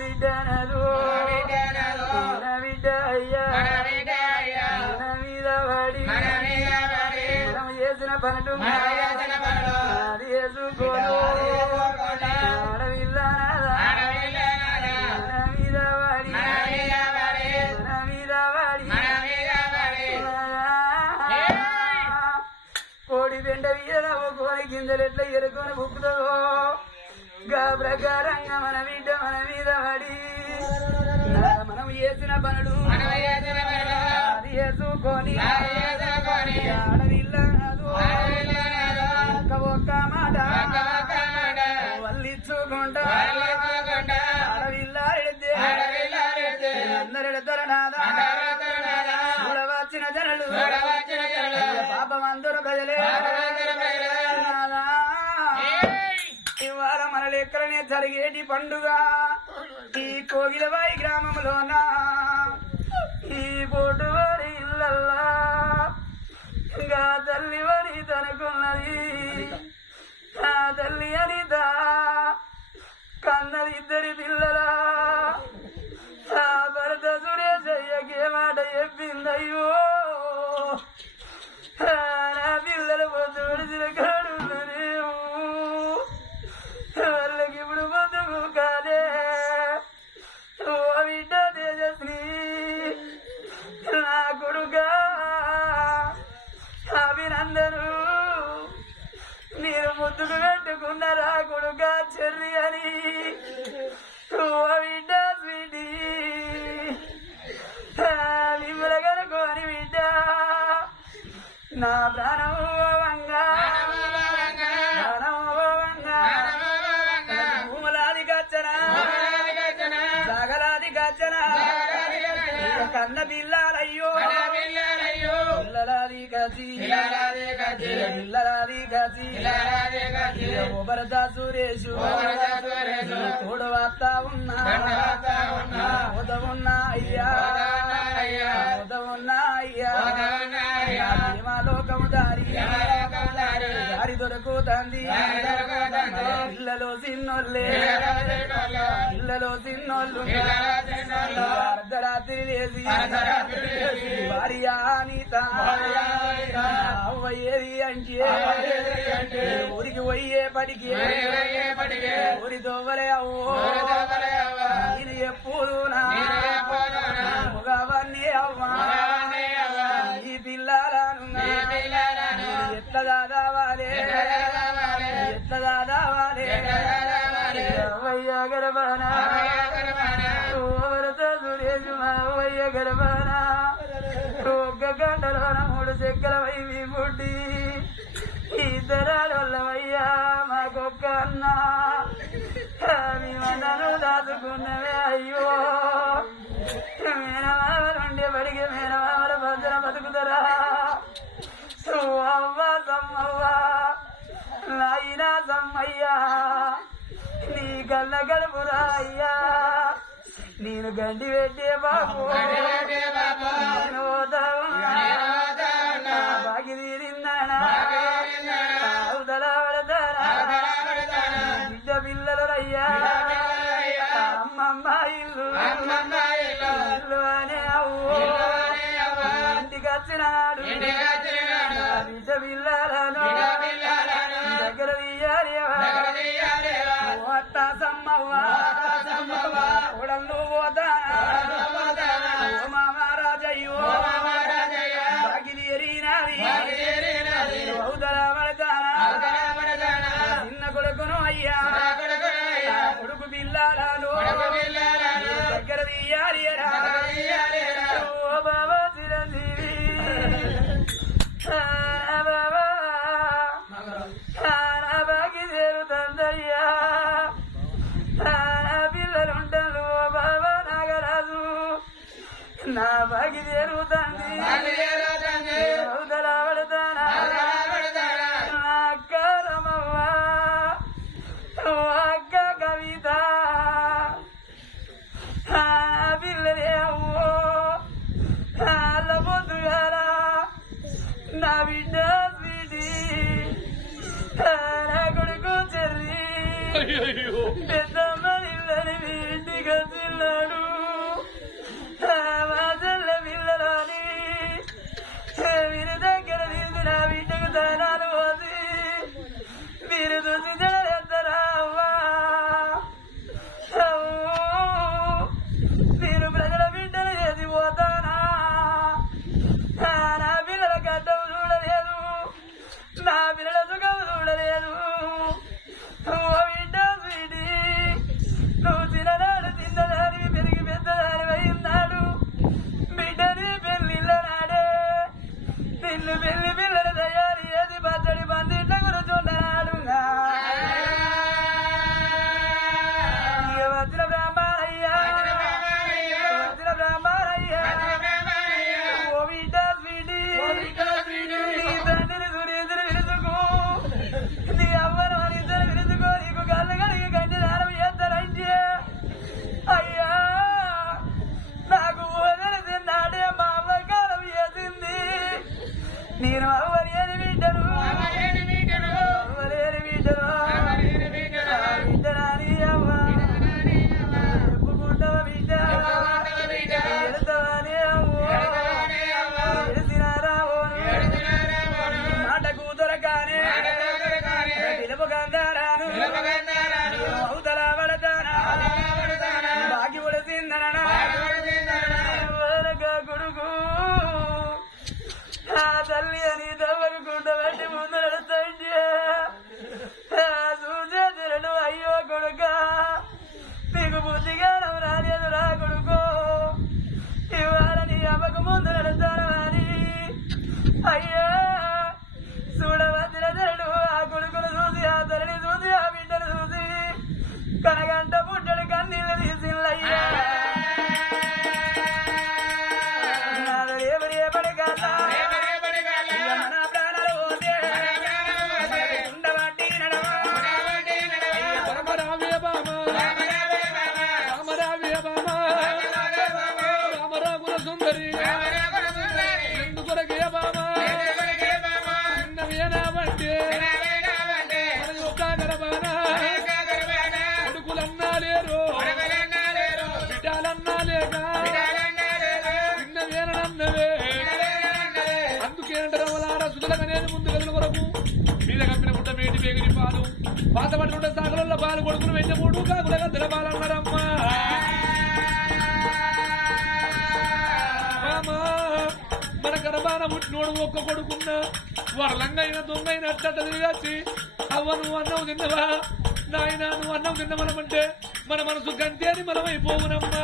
బిడ్డనదు బిడ్డ అయ్యా మీద పడి మనం చేసిన పనులు అది చేసుకోను ఆడవిల్లనాదా మీద పడి మీద పడి కోడి పెండ మీద కోడి గింజలు ఎట్లా ఎరుకొని బుక్కుతుందో గా ప్రకారంగా మన బిడ్డ మన మీద పడి మనం చేసిన పనులు అది చేసుకొని ఆడవిల్లనాదు ఒక్క మాట వల్లిచ్చుకుంటా ఆడవిల్లాడితే అందరెడతారు నాదా చూడవచ్చిన జనులు పాపమందరు ప్రజలే నాదా ఇవాళ మన లెక్కలనే జరిగేటి పండుగ ఈ కోగిలబాయి గ్రామంలోన ఈ బోటు వారి ఇళ్ళల్లా ఇంకా తల్లి వారి తనకున్నది ఆ తల్లి అనిత కన్నది ఇద్దరి పిల్లలా ఆ భరత సురేశయ్యకే మాట చెప్పిందయ్యో నా పిల్లలు పొద్దు విడిచిన కాడు వాళ్ళకి ఇప్పుడు బతుకు కాదే ఓ బిడ్డ తేజస్వి నా కొడుక అభినందను నేను ముద్దుకు పెట్టుకున్నారా కొడుక చెర్రి అని ఓ బిడ్డ స్వీటీ విమల కనుకోని బిడ్డ నా ప్రాణం వంగా భూములాది గచ్చన సగలాది గచ్చన కన్న పిల్లలయ్యో పిల్లలాది కసి పిల్లలాది కసి భరత సురేషు తోడు వస్తా ఉన్నా ఉన్నా అయ్యా ఉన్నా అయ్యా లోకము దారి దారి దొరుకుతుంది పిల్లలో చిన్నోళ్ళే పిల్లలో చిన్నోళ్ళు అర్ధరాత్రి లేచి భార్య అనిత అవ్వయేది అంటే ఊరికి పోయేపటికి ఊరి దోవలే అవ్వో ఇది ఎప్పుడు మగవన్నీ అవ్వా ఈ పిల్లలను ఎట్లా దాదావాలే ఎట్లా దాదావాలే అవ్వయ్య గర్భానా భరత సురేషు అవ్వయ్య గర్భానా ఒక్క గంటలోన 3 చెక్కల వైవి పుట్టి ఇద్దరాడోళ్ళవయ్యా మాకొక్క అన్న మేమన్నను దాచుకున్నవే అయ్యో మేనమామలుండే బడికి మేనమామల భద్ర బతుకుదరా అవ్వ సమ్మవ్వ నాయనా సమ్మయ్యా నీ కళ్ళ గడుపురా అయ్యా నేను గండి పెట్టే బాబు నేను బాకి తీరిందానా అవతల పడతానా బిడ్డ పిల్లలు రయ్యా అమ్మమ్మ ఇల్లు ఇల్లు అనే అవ్వు ఇంటికి వచ్చినాడు బిడ్డ పిల్లలను దగ్గర తీయాలి అత్త సమ్మవ్వ ఉడల్లు పోతానా మామ రాజయ్యో బాగిలి ఎరిగినది అవతల పడతానా చిన్న కొడుకును అయ్యా కొడుకు పిల్లాలను దగ్గర తీయాలి ఓ బాబా చిరంజీవి బాబా నా బాగి చేరుతుందయ్యా పిల్లలుంటారు ఓ బాబా నాగరాజు నా బాగి చేరుతుంది అవతల పడతానా అక్క రమవ్వ అక్క కవిత పిల్లలే అవ్వో అల్ల పొద్దుగారా నా బిడ్డ స్వీటీ నా కొడుకు చెర్రి పెద్దమ్మ ఇల్లని ఇంటికి పాలు పాతబడి ఉండే సాగరంలో పాలు కొడుకుని వెంట మూడు కాకుల గద్దెల పాలన్నారమ్మా మన గర్భాన పుట్టినోడు ఒక్క కొడుకున్న వరలంగైన దొంగైన అట్ట తిరిగి అవ్వ నువ్వు అన్నం తిన్నవా నాయన నువ్వు అన్నం తిన్నమనమంటే మన మనసు గంటే అని మనమైపోవునమ్మా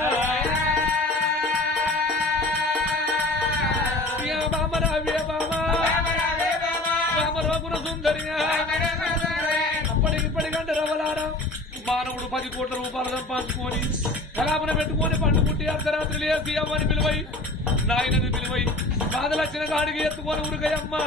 బామరోగుణ సుందరిగా అప్పటికిప్పటికంటే రవలారా మానవుడు 10 కోట్ల రూపాయలు సంపాదించుకొని కలాపన పెట్టుకొని పండు పుట్టి అర్ధరాత్రి లేసి అమ్మని పిలువై నాయనని పిలువై బాధలు వచ్చిన కాడికి ఎత్తుకొని ఉరికయమ్మా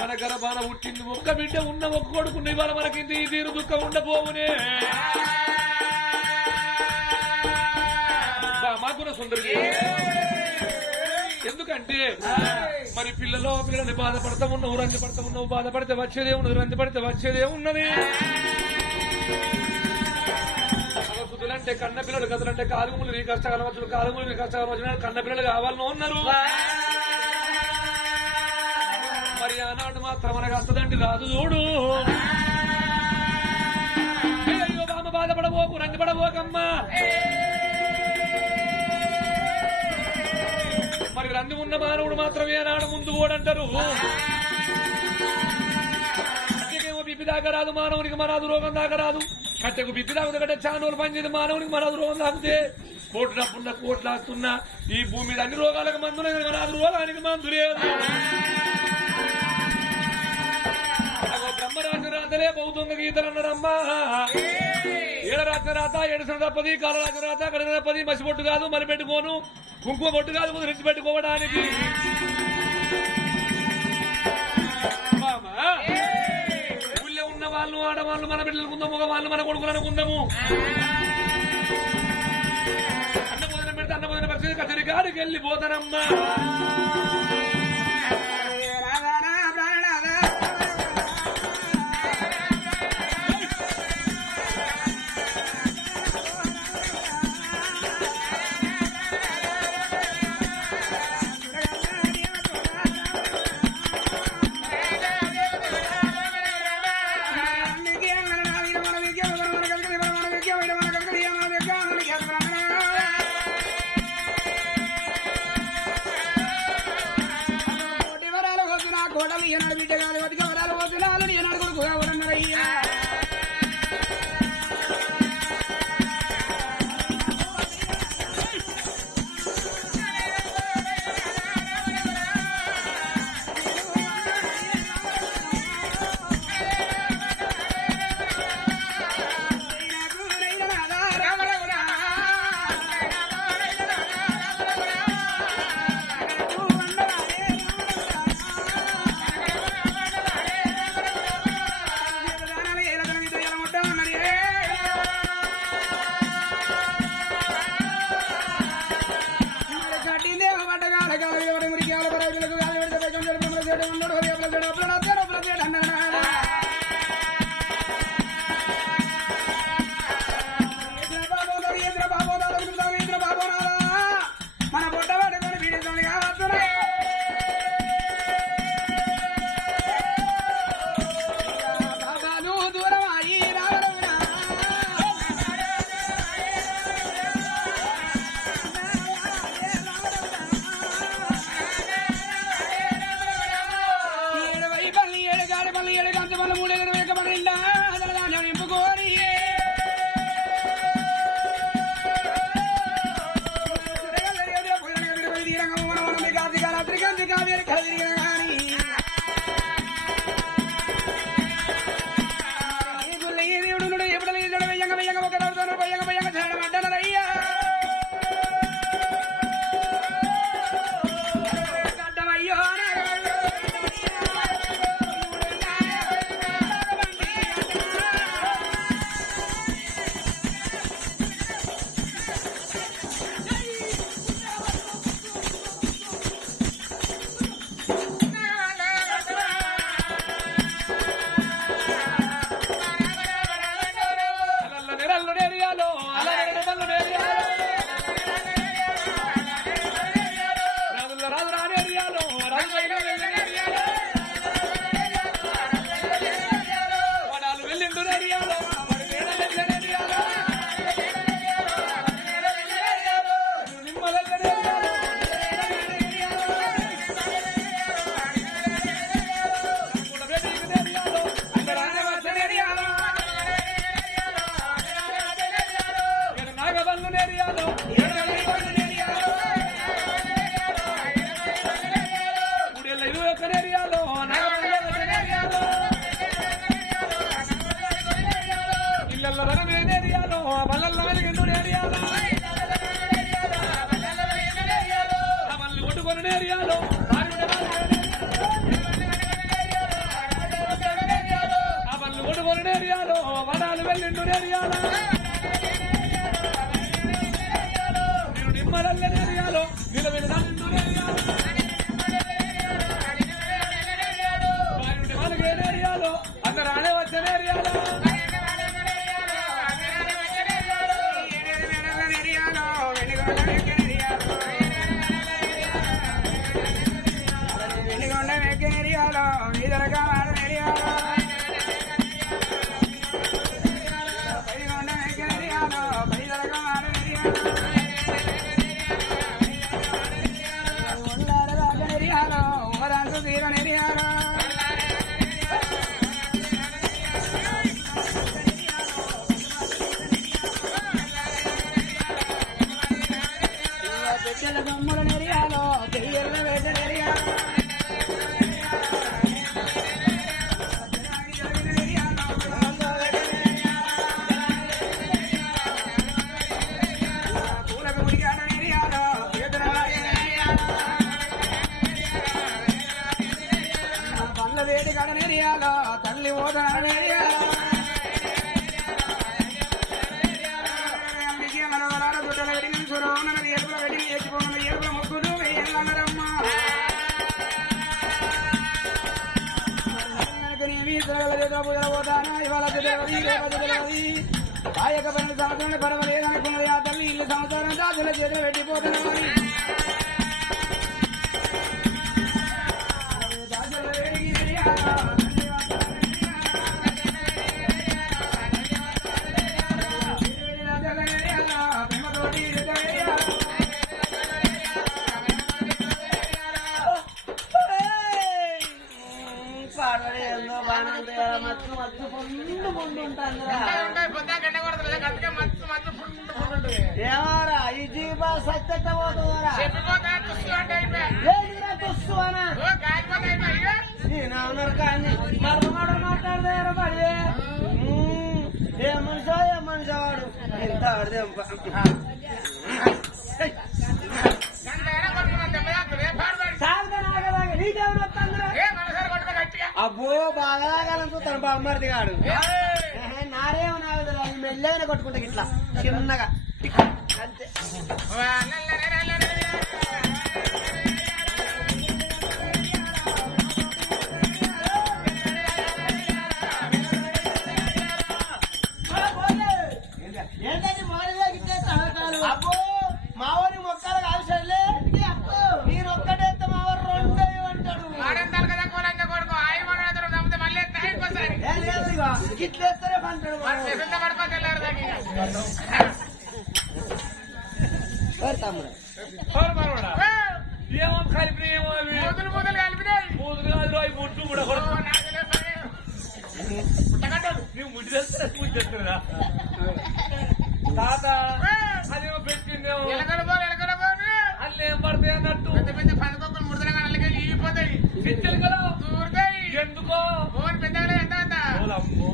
మన గర్భాన పుట్టింది ఒక్క బిడ్డ ఉన్న ఒక్క కొడుకున్న ఇవాళ మనకి ఈ తీరు దుఃఖం ఉండబోవునే మాకున్న సుందరి ఎందుకంటే మరి పిల్లని బాధపడతా ఉన్నావు రంది పడతా ఉన్నావు బాధపడితే వచ్చేదే ఉన్నది రంది పడితే వచ్చేదే ఉన్నది అంటే కన్న పిల్లలు కదలంటే కాలుగుములు నీ కష్టకాలం వచ్చు కాలుగుములు నీ కష్టకాలం వచ్చిన కన్న పిల్లలు కావాలని ఉన్నారు మరి ఆనాడు మాత్రం మనకు వస్తుందండి రాదు చూడు అయ్యో బామ్మ బాధపడబోకు రంది పడబోకమ్మా మరి రంది ఉన్న మానవుడు మాత్రమే నాడు ముందు ఓడంటారు కట్టెకేమో బిప్పి దాకా రాదు మానవునికి మనాదు రోగం దాకా రాదు కట్టెకు బిప్పి దాకా చానోలు పనిచేది మానవునికి మనాదు రోగం తాకితే కోట్లు డబ్బున్న కోట్లు ఆస్తున్నా ఈ భూమి మీద అన్ని రోగాలకు మందులే మనాదు రోగానికి మందు లేదు బ్రహ్మరాజు రాతలే బౌద్ధంగ గీతలు అన్నారమ్మా ఏడరాత్రి రాత ఏడుసిన తప్పది కాలరాత్రి రాత కడిగిన తప్పది మసి పొట్టు కాదు మరి పెట్టుకోను కుంకుమ పొట్టు కాదు ముందు పెట్టుకోవడానికి ఊళ్ళో ఉన్న వాళ్ళు ఆడవాళ్ళు మన బిడ్డలు కుందాము మగవాళ్ళు మన కొడుకులను కుందాము అన్న భోజనం పెడితే అన్న భోజనం పక్షి కచరి కాడికి వెళ్ళిపోతానమ్మా వరాలు వెళ్ళిండు నేరియాల నేను నిమ్మలల్ల నేరియాలో నిలబెలి నన్ను నేరియాలో వాయుడి మలగే నేరియాలో అందరు ఆడే వచ్చ నేరియాలో తల్లి ఓదన ముగ్గులు వేయాలమ్మా ఆయక పని సంవత్సరం పర్వాలేదనుకున్నది ఆ తల్లి ఇల్లు సంవత్సరం దాదుల చేతులు పెట్టిపోతున్నది ఏమారా ఈ జీవ సత్యత పోతుందరా నేనన్నారు కానీ మరొకడు మాట్లాడదారా పడి ఏ మనిషో వాడు ఎంత ఆడదేంప అబ్బో బాగా చూస్తాను బామ్మర్ది గాడు నారేమో నాకు మెల్లగానే కొట్టుకుంటా ఇట్లా చిన్నగా అంతే ఏంటంటే అబ్బో మా ఊరి మొక్కలు కాల్చలే నేను ఒక్కటేస్తే మా ఊరు రెండు అంటాడు గిట్లేస్తారే పంటాడు ఏమో కలిపినాయేమో అవి మొదలు కలిపినాయి మూదులు కాదు అవి ముట్టు కూడా నువ్వు ముడి తెస్తున్నా తాత అదేమో పెట్టిందేమో అల్లు ఏం పడతాయి అన్నట్టు పెద్ద పెద్ద పదకొక్కలు ముడతలు కళ్ళకి ఈగిపోతాయి పిచ్చలు కదా దూరుతాయి ఎందుకో పెద్దగా ఎంత అమ్మో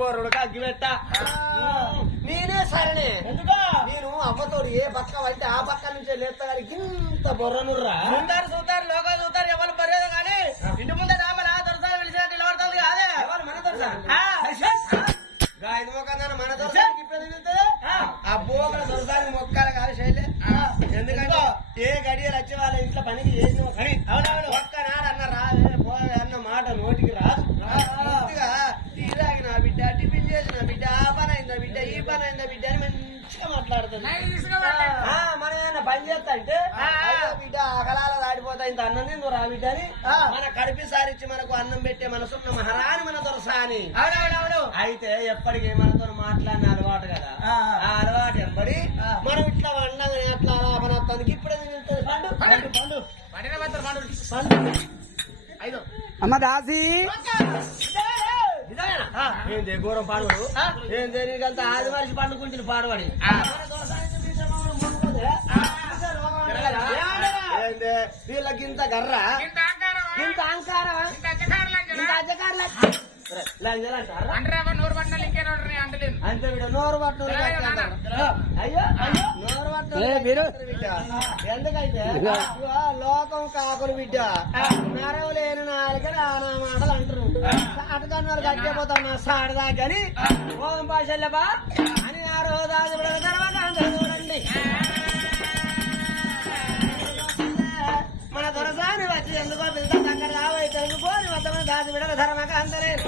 బొర్రుడు కగ్గి పెట్ట నేనే సరేనే నేను అమ్మతో ఏ పక్క అంటే ఆ పక్క నుంచే లేస్తా కానీ ఇంత బొర్రనుర్రా చూస్తారు లోకాలు చూస్తారు ఎవరు పర్లేదు కానీ ఇంటి ముందే రామలా దొరసాలు పిలిచినట్టు ఇలా పడుతుంది కాదే ఎవరు మన దొరసా ఐదు మొక్కలు మన దొరసా అబ్బో మన దొరసానికి మొక్కలు కాదు శైలే ఎందుకంటే ఏ గడియలు వచ్చే వాళ్ళ ఇంట్లో పనికి చేసిన కానీ ఒక్క నాడు అన్న రాదే పోవే అన్న మాట నోటికి రాదు నా బిడ్డ టిఫిన్ చేసిన బిడ్డ ఆ పని అయిందా బిడ్డ ఈ పని అయిందా బిడ్డ అని మంచిగా మాట్లాడుతుంది మన ఏమన్నా పని చేస్తా అంటే బిడ్డ అగలాల దాడిపోతా ఇంత అన్నం తిందు రా బిడ్డ అని మన కడిపి సారిచ్చి మనకు అన్నం పెట్టే మనసున్న మహారాణి మన దొరసా అని అయితే ఎప్పటికీ మనతో మాట్లాడిన అలవాటు కదా ఆ అలవాటు ఎంబడి మనం ఇట్లా వండగా ఎట్లా పనొస్తానికి ఇప్పుడే పండు పండు పండు పండు ఐదు అమ్మ దాసి ఏంటి ఘోరం పాడువాడు ఏంటి నీకంత ఆది మనిషి పండుకుంటుంది పాడవాడి వీళ్ళకి ఇంత గర్ర ఇంత అహంకారం ఇంత అధికారుల లంజలు అంటారా అంటారా నోరు పట్టిన ఇంకేనో అంటలేదు అంతే బిడ్డ నోరు పట్టు అయ్యో అయ్యో నోరు పట్టు బిడ్డ ఎందుకంటే లోకం కాకులు బిడ్డ నరవు లేని నాలుగు నానా మాటలు అంటారు అటుకన్నా కట్టిపోతాం నా సాడదా కానీ ఓం భాషల్లబా అని నా రోజు తర్వాత అందరూ చూడండి మన దొరసాని వచ్చి ఎందుకో పిల్లలు దగ్గర రాబోయి తెలుగుపోని మొత్తం దాచి విడగ ధర్మక అంతలేదు